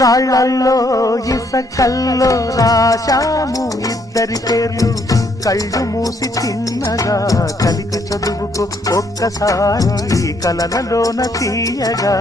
రాళ్ళల్లో ఇసకల్లో రాశాము ఇద్దరి పేర్లు కళ్ళు మూసి చిన్నగా కలిగి చదువుకో ఒక్కసారి కలలలోన తీయగా